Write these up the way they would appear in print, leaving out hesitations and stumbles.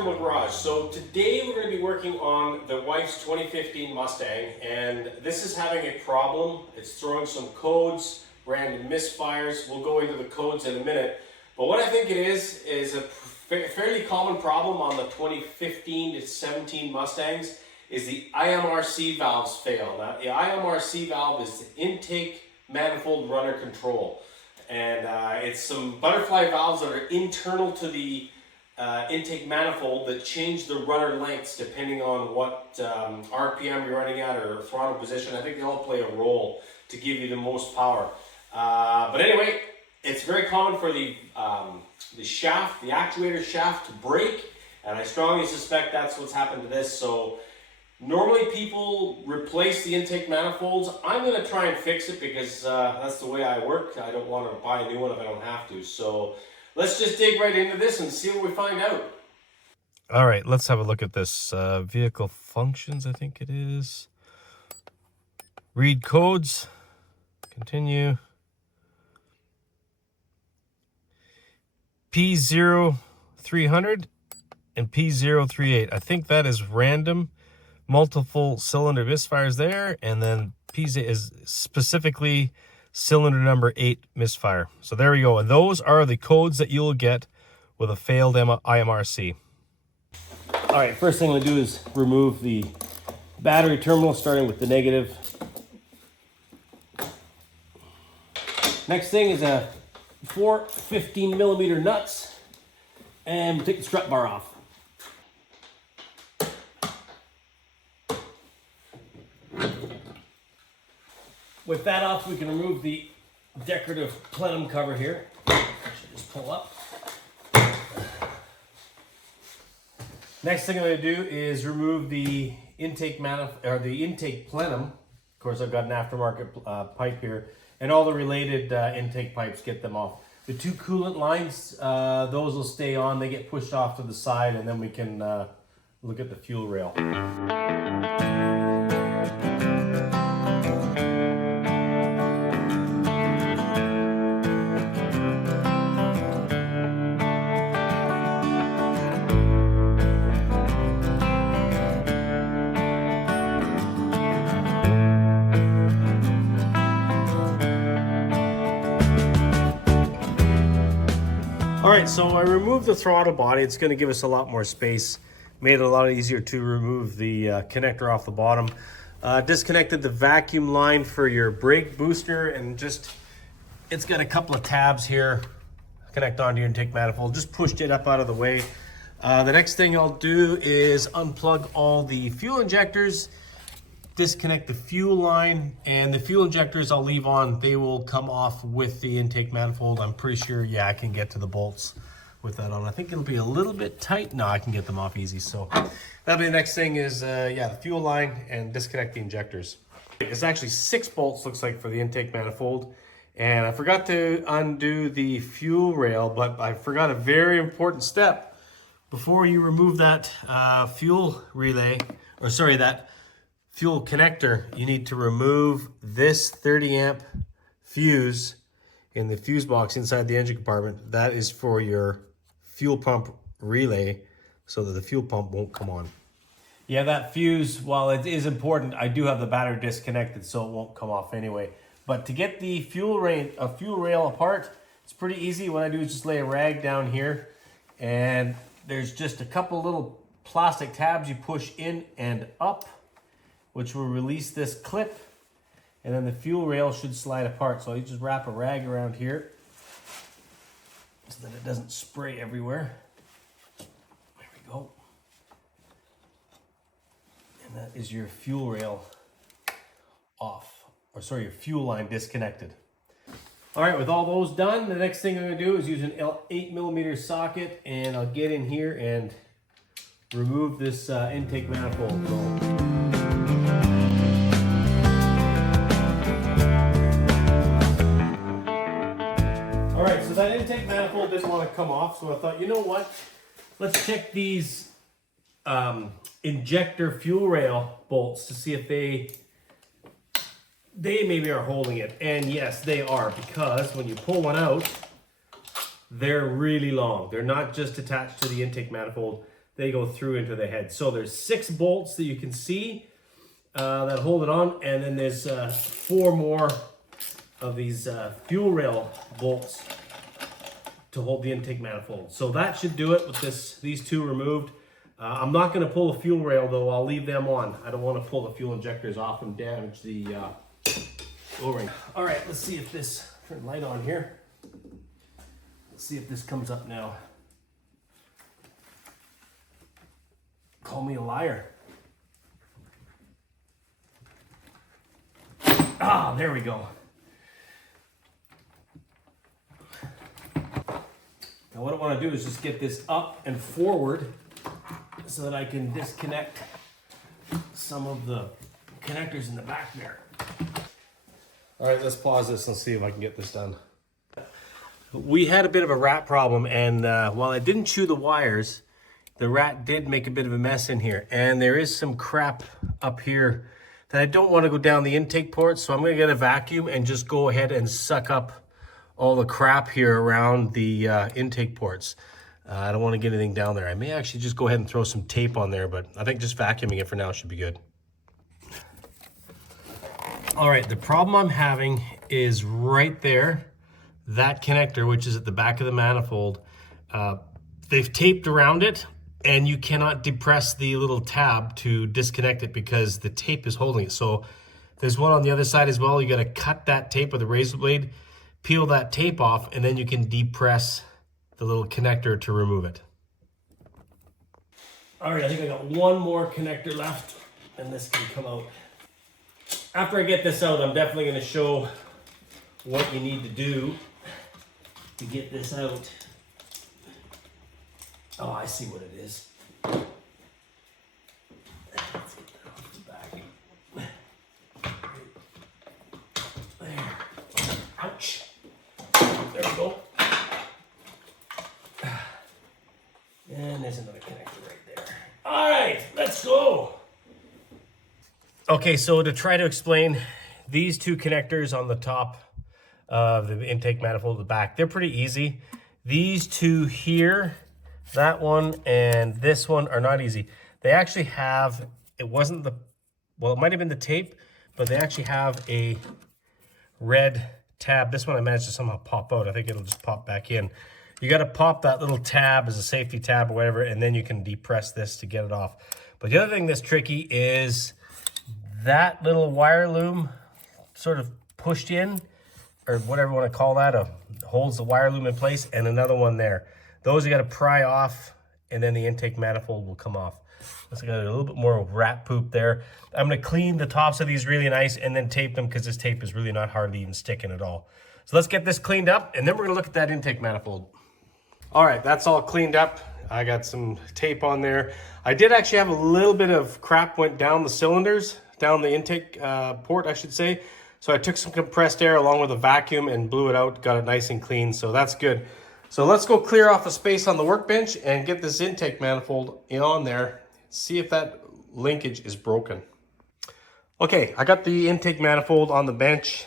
Terminal Garage. So today we're going to be working on the wife's 2015 Mustang, and this is having a problem. It's throwing some codes, random misfires. We'll go into the codes in a minute. But what I think it is a fairly common problem on the 2015 to 17 Mustangs is the IMRC valves fail. Now, the IMRC valve is the intake manifold runner control. And it's some butterfly valves that are internal to the intake manifold that change the runner lengths depending on what RPM you're running at or throttle position. I think they all play a role to give you the most power. But anyway, it's very common for the shaft, the actuator shaft to break, and I strongly suspect that's what's happened to this. So normally people replace the intake manifolds. I'm going to try and fix it because that's the way I work. I don't want to buy a new one if I don't have to. So let's just dig right into this and see what we find out. All right, let's have a look at this. Vehicle functions, I think it is. Read codes. Continue. P0300 and P038. I think that is random. Multiple cylinder misfires there, and then P is specifically cylinder number 8 misfire. So there we go, and those are the codes that you'll get with a failed IMRC. All right, first thing I'm gonna do is remove the battery terminal, starting with the negative. Next thing is a 4 15mm nuts, and we'll take the strut bar off. With that off, we can remove the decorative plenum cover here. Just pull up. Next thing I'm going to do is remove the intake intake plenum. Of course, I've got an aftermarket pipe here, and all the related intake pipes. Get them off. The 2 coolant lines, those will stay on. They get pushed off to the side, and then we can look at the fuel rail. All right, so I removed the throttle body. It's going to give us a lot more space. Made it a lot easier to remove the connector off the bottom. Disconnected the vacuum line for your brake booster, and just, it's got a couple of tabs here. Connect onto your intake manifold. Just pushed it up out of the way. The next thing I'll do is unplug all the fuel injectors, disconnect the fuel line, and the fuel injectors I'll leave on. They will come off with the intake manifold. I'm pretty sure, yeah, I can get to the bolts with that on. I think it'll be a little bit tight. No, I can get them off easy. So that'll be the next thing is, yeah, the fuel line and disconnect the injectors. It's actually 6 bolts, looks like, for the intake manifold. And I forgot to undo the fuel rail, but I forgot a very important step. Before you remove that fuel relay, or sorry, that fuel connector, you need to remove this 30 amp fuse in the fuse box inside the engine compartment. That is for your fuel pump relay, so that the fuel pump won't come on. Yeah, that fuse, while it is important, I do have the battery disconnected, so it won't come off anyway. But to get the fuel rail apart, it's pretty easy. What I do is just lay a rag down here, and there's just a couple little plastic tabs you push in and up, which will release this clip, and then the fuel rail should slide apart. So you just wrap a rag around here so that it doesn't spray everywhere. There we go. And that is your fuel rail off, or sorry, your fuel line disconnected. All right, with all those done, the next thing I'm gonna do is use an 8mm socket, and I'll get in here and remove this intake manifold. All right, so that intake manifold didn't want to come off, so I thought, you know what? Let's check these injector fuel rail bolts to see if they maybe are holding it. And yes, they are, because when you pull one out, they're really long. They're not just attached to the intake manifold. they go through into the head. So there's 6 bolts that you can see that hold it on, and then there's 4 more of these fuel rail bolts to hold the intake manifold. So that should do it with these 2 removed. I'm not going to pull the fuel rail though. I'll leave them on. I don't want to pull the fuel injectors off and damage the O-ring. All right, let's see if this, turn the light on here. Let's see if this comes up now. Call me a liar. Ah, there we go. Now what I want to do is just get this up and forward so that I can disconnect some of the connectors in the back there. All right, let's pause this and see if I can get this done. We had a bit of a rat problem, and while I didn't chew the wires, the rat did make a bit of a mess in here. And there is some crap up here that I don't want to go down the intake port, so I'm going to get a vacuum and just go ahead and suck up all the crap here around the intake ports. I don't want to get anything down there. I may actually just go ahead and throw some tape on there, but I think just vacuuming it for now should be good. All right, the problem I'm having is right there, that connector, which is at the back of the manifold. They've taped around it, and you cannot depress the little tab to disconnect it because the tape is holding it. So there's one on the other side as well. You got to cut that tape with a razor blade, peel that tape off, and then you can depress the little connector to remove it. All right, I think I got one more connector left, and this can come out. After I get this out, I'm definitely going to show what you need to do to get this out. Oh, I see what it is. Let's get that off the back. There. Ouch. There we go. And there's another connector right there. All right, let's go. Okay, so to try to explain, these 2 connectors on the top of the intake manifold at the back, they're pretty easy. These 2 here, that one and this one, are not easy. They actually have, it wasn't the, well, it might have been the tape, but they actually have a red tab. This one I managed to somehow pop out. I think it'll just pop back in. You got to pop that little tab as a safety tab or whatever, and then you can depress this to get it off. But the other thing that's tricky is that little wire loom sort of pushed in, or whatever you want to call that, holds the wire loom in place, and another one there. Those you got to pry off, and then the intake manifold will come off. So I got a little bit more rat poop there. I'm going to clean the tops of these really nice and then tape them, because this tape is really not hardly even sticking at all. So let's get this cleaned up, and then we're going to look at that intake manifold. All right, that's all cleaned up. I got some tape on there. I did actually have a little bit of crap went down the cylinders, down the intake port, I should say. So I took some compressed air along with a vacuum and blew it out, got it nice and clean, so that's good. So let's go clear off a space on the workbench and get this intake manifold on there, see if that linkage is broken. Okay, I got the intake manifold on the bench,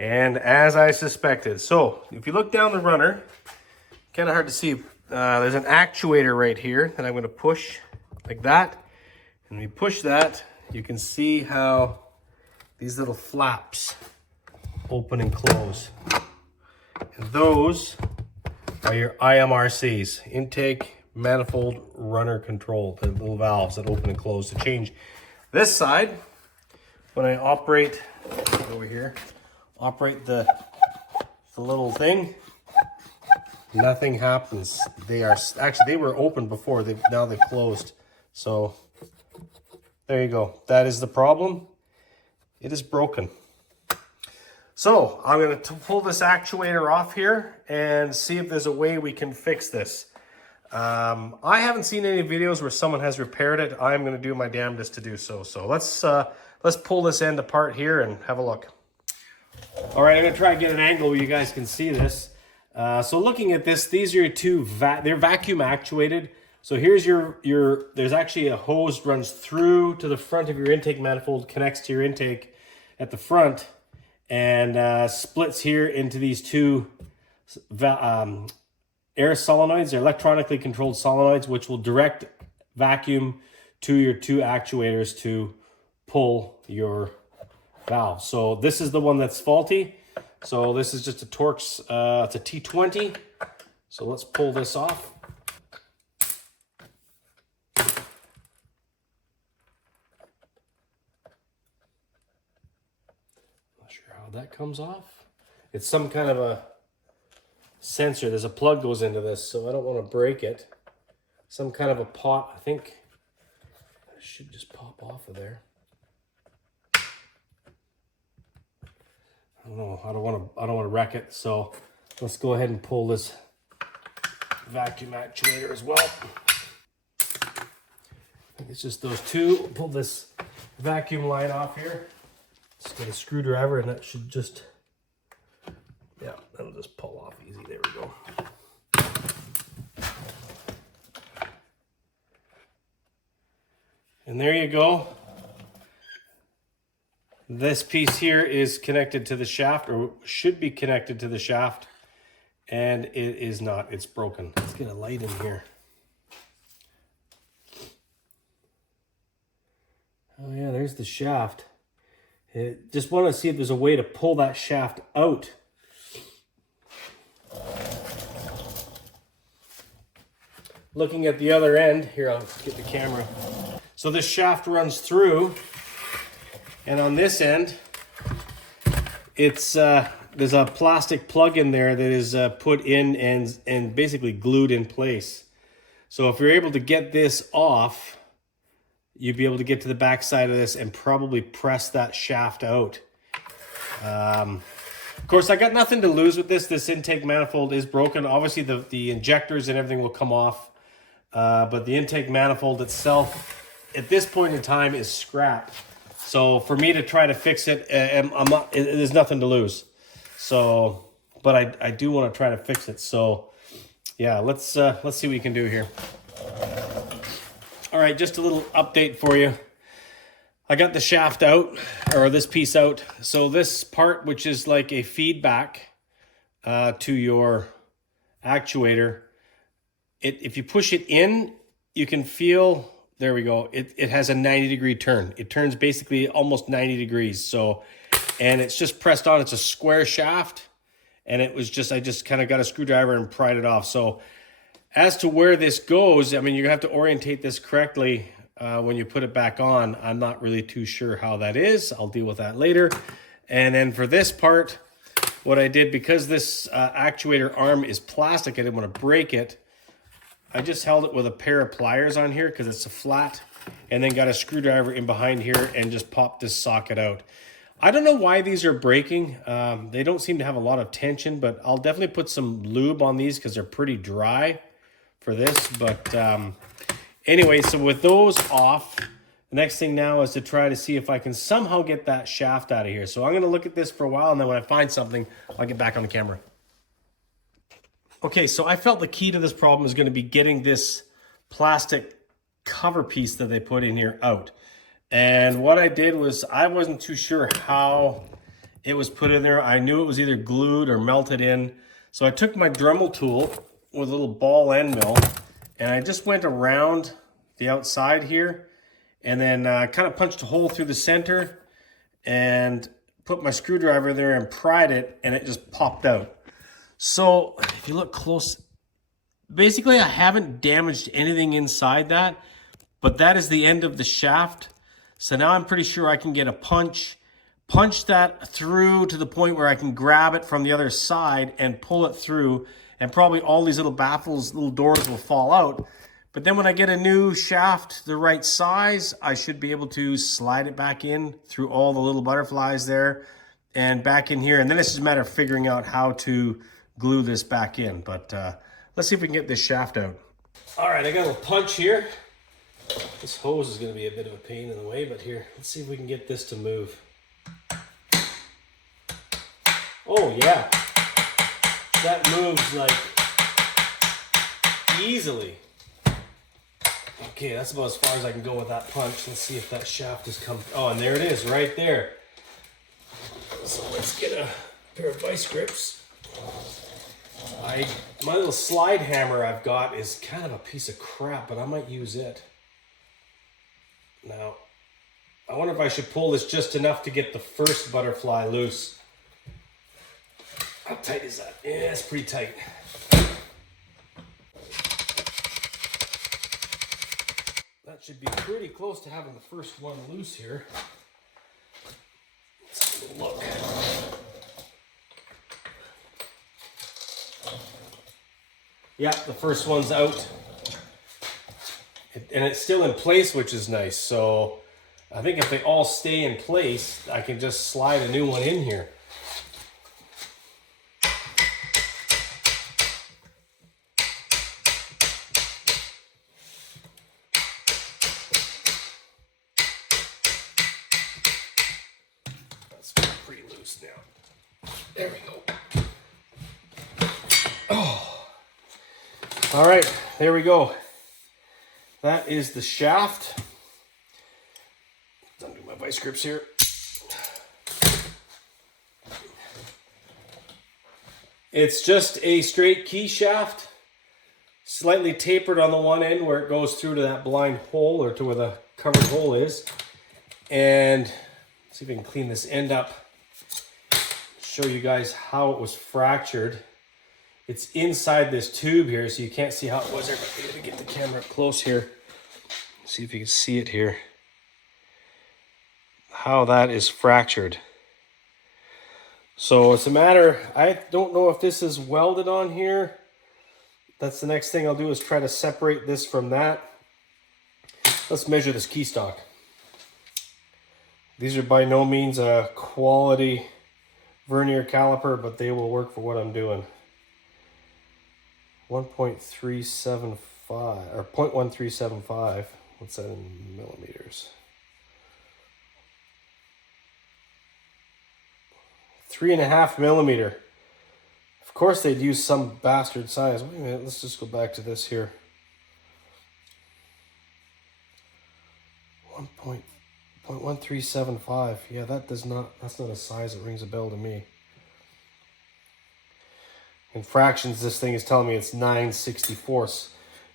and as I suspected. So if you look down the runner, kind of hard to see, there's an actuator right here that I'm going to push like that. And when you push that, you can see how these little flaps open and close. And those are your IMRCs, intake manifold runner control, the little valves that open and close to change. This side, when I operate over here, operate the little thing, nothing happens. They are actually, they were open before, now they've closed. So there you go. That is the problem. It is broken. So I'm going to pull this actuator off here and see if there's a way we can fix this. I haven't seen any videos where someone has repaired it. I'm going to do my damnedest to do so. So let's pull this end apart here and have a look. All right, I'm going to try and get an angle where you guys can see this. So looking at this, these are your two, they're vacuum actuated. So here's there's actually a hose runs through to the front of your intake manifold, connects to your intake at the front, and splits here into these two air solenoids, they're electronically controlled solenoids, which will direct vacuum to your two actuators to pull your valve. So this is the one that's faulty. So this is just a Torx, it's a T20. So let's pull this off. Not sure how that comes off. It's some kind of a sensor. There's a plug goes into this, so I don't want to break it. Some kind of a pot. I think it should just pop off of there. I don't know. I don't want to wreck it. So let's go ahead and pull this vacuum actuator as well. I think it's just those two. Pull this vacuum line off here. Just get a screwdriver, and that should just, yeah, that'll just pull off easy. There we go. And there you go. This piece here is connected to the shaft, or should be connected to the shaft, and it is not. It's broken. Let's get a light in here. Oh yeah, there's the shaft. Just want to see if there's a way to pull that shaft out. Looking at the other end, here, I'll get the camera. So this shaft runs through, and on this end, it's there's a plastic plug in there that is put in and basically glued in place. So if you're able to get this off, you'd be able to get to the back side of this and probably press that shaft out. Of course, I got nothing to lose with this. This intake manifold is broken. Obviously, the injectors and everything will come off, but the intake manifold itself, at this point in time, is scrap. So for me to try to fix it, there's nothing to lose. So, but I do want to try to fix it. So yeah, let's see what we can do here. All right, just a little update for you. I got the shaft out, or this piece out. So this part, which is like a feedback to your actuator, if you push it in, you can feel, there we go. It has a 90-degree turn. It turns basically almost 90 degrees. So, and it's just pressed on. It's a square shaft, and it was just, I just kind of got a screwdriver and pried it off. So as to where this goes, I mean, you have to orientate this correctly when you put it back on. I'm not really too sure how that is. I'll deal with that later. And then for this part, what I did, because this actuator arm is plastic, I didn't want to break it. I just held it with a pair of pliers on here because it's a flat, and then got a screwdriver in behind here and just popped this socket out. I don't know why these are breaking. They don't seem to have a lot of tension, but I'll definitely put some lube on these because they're pretty dry for this. But anyway, so with those off, the next thing now is to try to see if I can somehow get that shaft out of here. So I'm going to look at this for a while, and then when I find something, I'll get back on the camera. Okay, so I felt the key to this problem is going to be getting this plastic cover piece that they put in here out. And what I did was, I wasn't too sure how it was put in there. I knew it was either glued or melted in. So I took my Dremel tool with a little ball end mill, and I just went around the outside here, and then kind of punched a hole through the center and put my screwdriver there and pried it, and it just popped out. So if you look close, basically I haven't damaged anything inside that, but that is the end of the shaft. So now I'm pretty sure I can get a punch that through to the point where I can grab it from the other side and pull it through, and probably all these little baffles, little doors will fall out. But then when I get a new shaft the right size, I should be able to slide it back in through all the little butterflies there and back in here. And then it's just a matter of figuring out how to glue this back in. But let's see if we can get this shaft out. All right, I got a little punch here. This hose is going to be a bit of a pain in the way, but here, let's see if we can get this to move. Oh yeah, that moves like easily. Okay, that's about as far as I can go with that punch. Let's see if that shaft has come. Oh, and there it is, right there. So let's get a pair of vice grips. I My little slide hammer I've got is kind of a piece of crap, but I might use it. Now, I wonder if I should pull this just enough to get the first butterfly loose. How tight is that? Yeah, it's pretty tight. That should be pretty close to having the first one loose here. Let's have a look. Yeah, the first one's out. And it's still in place, which is nice. So I think if they all stay in place, I can just slide a new one in here. That's pretty loose now. There we go. Oh. All right, there we go. That is the shaft. Undo my vice grips here. It's just a straight key shaft, slightly tapered on the one end where it goes through to that blind hole or to where the covered hole is. And see if we can clean this end up, show you guys how it was fractured. It's inside this tube here, so you can't see how it was there, but I'm gonna get the camera up close here. See if you can see it here. How that is fractured. So it's a matter, I don't know if this is welded on here. That's the next thing I'll do, is try to separate this from that. Let's measure this key stock. These are by no means a quality vernier caliper, but they will work for what I'm doing. 1.375 or 0.1375. What's that in millimeters? 3.5 millimeter. Of course they'd use some bastard size. Wait a minute, let's just go back to this here. 0.1375. Yeah, that's not a size that rings a bell to me. In fractions, this thing is telling me it's 9/64.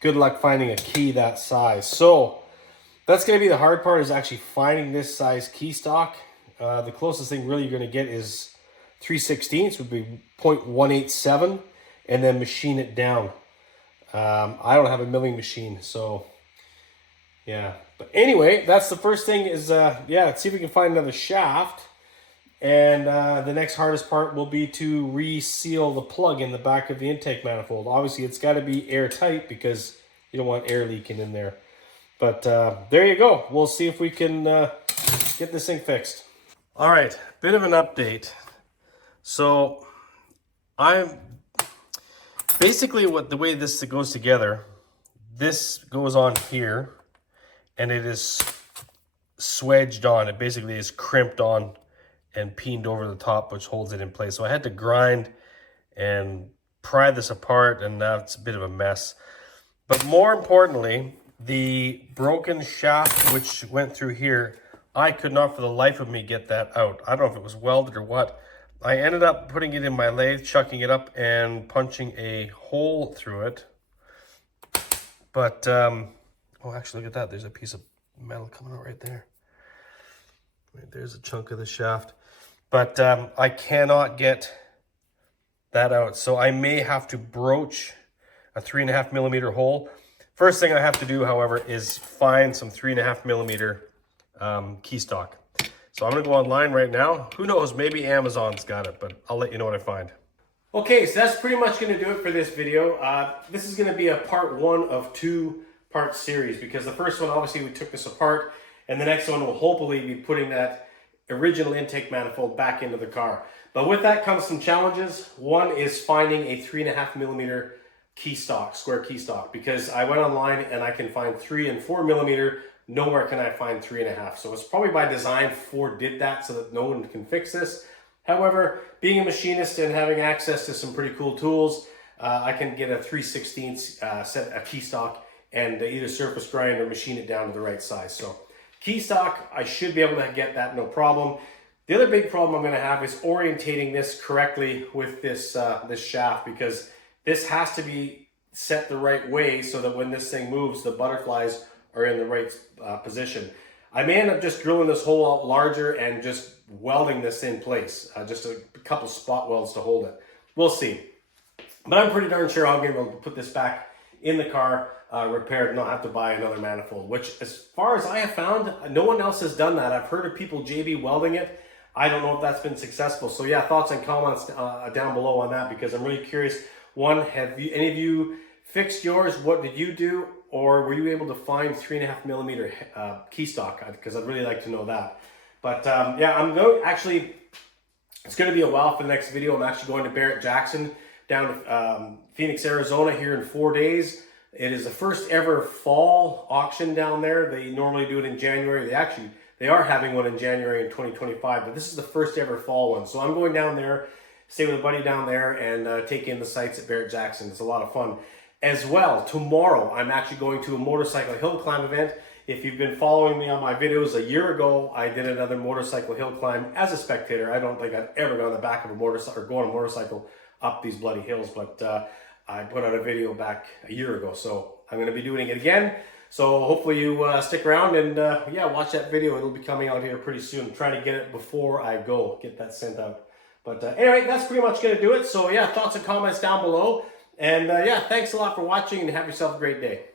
Good luck finding a key that size. So that's going to be the hard part, is actually finding this size key stock. The closest thing really you're going to get is 3/16, would be 0.187, and then machine it down. I don't have a milling machine, so yeah. But anyway, that's the first thing is, yeah, let's see if we can find another shaft. And the next hardest part will be to reseal the plug in the back of the intake manifold. Obviously, it's got to be airtight because you don't want air leaking in there. But there you go. We'll see if we can get this thing fixed. All right, bit of an update. So I'm basically the way this goes together, this goes on here and it is swedged on. It basically is crimped on and peened over the top, which holds it in place. So I had to grind and pry this apart, and now it's a bit of a mess. But more importantly, the broken shaft which went through here, I could not for the life of me get that out. I don't know if it was welded or what. I ended up putting it in my lathe, chucking it up and punching a hole through it. But, oh, actually look at that. There's a piece of metal coming out right there. Right, there's a chunk of the shaft. But I cannot get that out. So I may have to broach a 3.5 millimeter hole. First thing I have to do, however, is find some 3.5 millimeter key stock. So I'm gonna go online right now. Who knows, maybe Amazon's got it, but I'll let you know what I find. Okay, so that's pretty much gonna do it for this video. This is gonna be a part 1 of 2-part series, because the first one, obviously we took this apart, and the next one will hopefully be putting that original intake manifold back into the car. But with that comes some challenges. One is finding a 3.5 millimeter key stock, square key stock, because I went online and I can find 3 and 4 millimeter. Nowhere can I find 3.5. So it's probably by design Ford did that so that no one can fix this. However, being a machinist and having access to some pretty cool tools, I can get a 3/16 set a key stock and either surface grind or machine it down to the right size. So key stock, I should be able to get that, no problem. The other big problem I'm going to have is orientating this correctly with this this shaft, because this has to be set the right way so that when this thing moves, the butterflies are in the right position. I may end up just drilling this hole out larger and just welding this in place. Just a couple spot welds to hold it. We'll see. But I'm pretty darn sure I'll be able to put this back in the car, repaired, and not have to buy another manifold, which as far as I have found, no one else has done that. I've heard of people JB welding it. I don't know if that's been successful. So yeah, thoughts and comments down below on that, because I'm really curious. One, have you, any of you fixed yours? What did you do? Or were you able to find 3.5mm key stock? Because I'd really like to know that. But yeah, I'm going, actually, it's going to be a while for the next video. I'm actually going to Barrett-Jackson down to Phoenix, Arizona here in 4 days. It is the first ever fall auction down there. They normally do it in January. They are having one in January in 2025, but this is the first ever fall one. So I'm going down there, stay with a buddy down there, and take in the sights at Barrett-Jackson. It's a lot of fun. As well, tomorrow, I'm actually going to a motorcycle hill climb event. If you've been following me on my videos, a year ago, I did another motorcycle hill climb as a spectator. I don't think I'd ever go on the back of a motorcycle or go on a motorcycle up these bloody hills, but I put out a video back a year ago, so I'm going to be doing it again. So hopefully you stick around and yeah, watch that video. It'll be coming out here pretty soon. I'm trying to get it before I go, get that sent out. But anyway, that's pretty much going to do it. So yeah, thoughts and comments down below. And yeah, thanks a lot for watching and have yourself a great day.